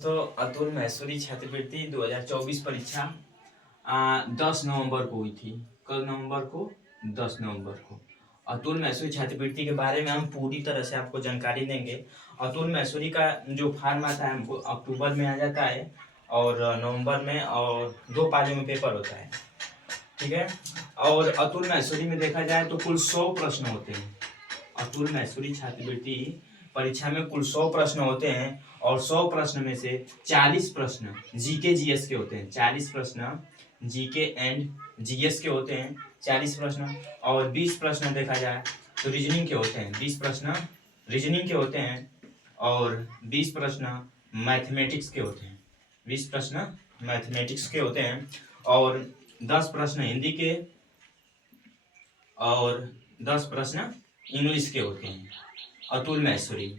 तो अतुल मैसूरी छात्रवृत्ति 2024 परीक्षा 10 नवंबर को हुई थी। कल नवंबर को 10 नवंबर को अतुल मैसूरी छात्रवृत्ति के बारे में हम पूरी तरह से आपको जानकारी देंगे। अतुल मैसूरी का जो फॉर्म आता है हमको अक्टूबर में आ जाता है और नवंबर में, और 2 पालियों में पेपर होता है, ठीक है। और अतुल मैसूरी में देखा जाए तो कुल 100 प्रश्न होते हैं। अतुल मैसूरी छात्रवृत्ति परीक्षा में कुल 100 प्रश्न होते हैं और 100 प्रश्न में से 40 प्रश्न जीके जीएस के होते हैं। 40 प्रश्न जीके एंड जीएस के होते हैं, 40 प्रश्न। और 20 प्रश्न देखा जाए तो रीजनिंग के होते हैं। 20 प्रश्न रीजनिंग के होते हैं और 20 प्रश्न मैथमेटिक्स के होते हैं। 20 प्रश्न मैथमेटिक्स के होते हैं और 10 प्रश्न हिंदी के और 10 प्रश्न इंग्लिश के होते हैं अतुल मैसूरी।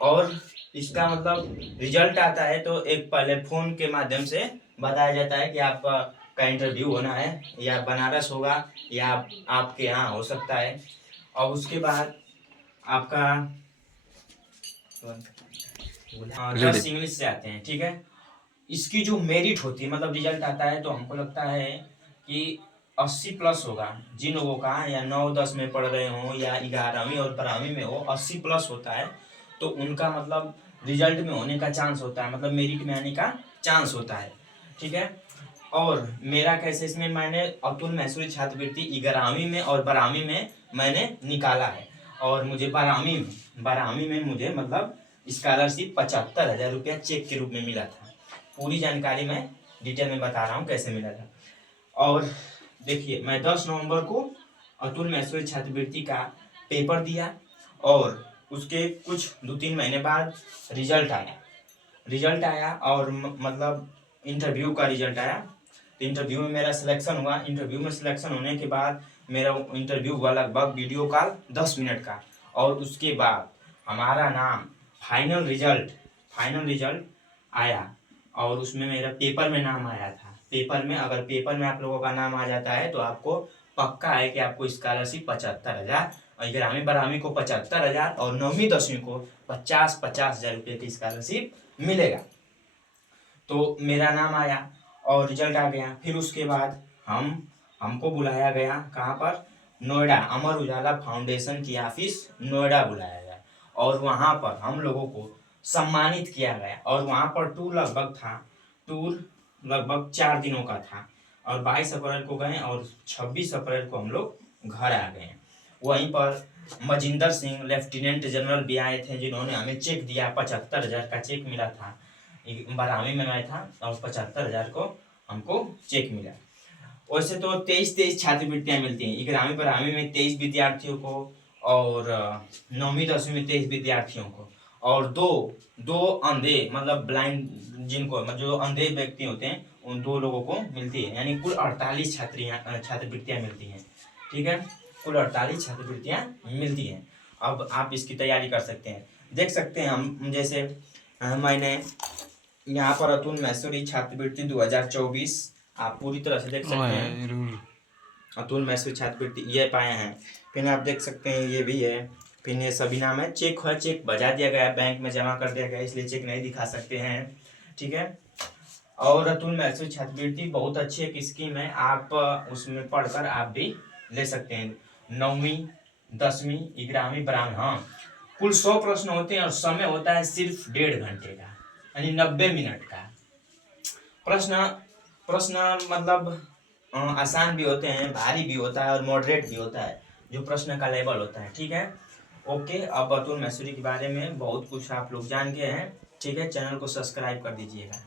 और इसका मतलब रिजल्ट आता है तो एक पहले फोन के माध्यम से बताया जाता है कि आपका इंटरव्यू होना है, या बनारस होगा या आपके यहाँ हो सकता है। और उसके बाद आपका 10 इंग्लिश से आते हैं, ठीक है। इसकी जो मेरिट होती है, मतलब रिजल्ट आता है तो हमको लगता है कि 80 प्लस होगा जिन लोगों का, या 9-10 में पढ़ रहे हों या 11वीं और 12वीं में हो, 80 प्लस होता है तो उनका मतलब रिजल्ट में होने का चांस होता है, मतलब मेरिट में आने का चांस होता है, ठीक है। और मेरा कैसे इसमें मैंने अतुल मैसूरी छात्रवृत्ति 11वीं में और 12वीं में मैंने निकाला है, और मुझे 12वीं में मुझे मतलब स्कॉलरशिप 75,000 रुपया चेक के रूप में मिला था। पूरी जानकारी मैं डिटेल में बता रहा हूँ कैसे मिला था। और देखिए, मैं 10 नवंबर को अतुल मैसूरी छात्रवृत्ति का पेपर दिया और उसके कुछ 2-3 महीने बाद रिजल्ट आया और मतलब इंटरव्यू का रिजल्ट आया। तो इंटरव्यू में मेरा सिलेक्शन हुआ। इंटरव्यू में सिलेक्शन होने के बाद मेरा इंटरव्यू हुआ लगभग वीडियो कॉल 10 मिनट का, और उसके बाद हमारा नाम फाइनल रिजल्ट आया और उसमें मेरा पेपर में नाम आया था। पेपर में अगर पेपर में आप लोगों का नाम आ जाता है तो आपको पक्का है कि आपको स्कॉलरशिप 75,000, 11वीं-12वीं को 75,000 और 9वीं-10वीं को 50,000 रुपये की स्कॉलरशिप मिलेगा। तो मेरा नाम आया और रिजल्ट आ गया। फिर उसके बाद हमको बुलाया गया कहाँ पर, नोएडा, अमर उजाला फाउंडेशन की ऑफिस नोएडा बुलाया गया, और वहाँ पर हम लोगों को सम्मानित किया गया। और वहाँ पर टूर लगभग 4 दिनों का था, और 22 अप्रैल को गए और 26 अप्रैल को हम लोग घर आ गए। वहीं पर मजिंदर सिंह लेफ्टिनेंट जनरल भी आए थे, जिन्होंने हमें चेक दिया। 75,000 का चेक मिला था। 12वीं में मैं था और 75,000 को हमको चेक मिला। वैसे तो 23 छात्रवृत्तियाँ मिलती हैं। 11वीं-12वीं में 23 विद्यार्थियों को और 9वीं-10वीं में 23 विद्यार्थियों को, और दो अंधे मतलब ब्लाइंड, जिनको जो अंधे व्यक्ति होते हैं उन 2 लोगों को मिलती है। यानी कुल 48 छात्रवृत्तियाँ मिलती हैं, ठीक है। कुल 48 छात्रवृत्तियाँ मिलती हैं। अब आप इसकी तैयारी कर सकते हैं। देख सकते हैं हम, जैसे मैंने यहाँ पर अतुल मैसूरी छात्रवृत्ति 2024 आप पूरी तरह से देख सकते हैं। अतुल मैसूरी छात्रवृत्ति ये पाए हैं। फिर आप देख सकते हैं ये भी है। फिर ये सभी नाम है। चेक बजा दिया गया है, बैंक में जमा कर दिया गया, इसलिए चेक नहीं दिखा सकते हैं, ठीक है। और अतुल मैसूरी छात्रवृत्ति बहुत अच्छी एक स्कीम है, आप उसमें पढ़कर आप भी ले सकते हैं। 9वीं 10वीं 11वीं 12वीं, हाँ, कुल 100 प्रश्न होते हैं और समय होता है सिर्फ 1.5 घंटे का, यानी 90 मिनट का। प्रश्न मतलब आसान भी होते हैं, भारी भी होता है और मॉडरेट भी होता है, जो प्रश्न का लेवल होता है, ठीक है। ओके, अब अतुल मैसूरी के बारे में बहुत कुछ आप लोग जान गए हैं, ठीक है। चैनल को सब्सक्राइब कर दीजिएगा।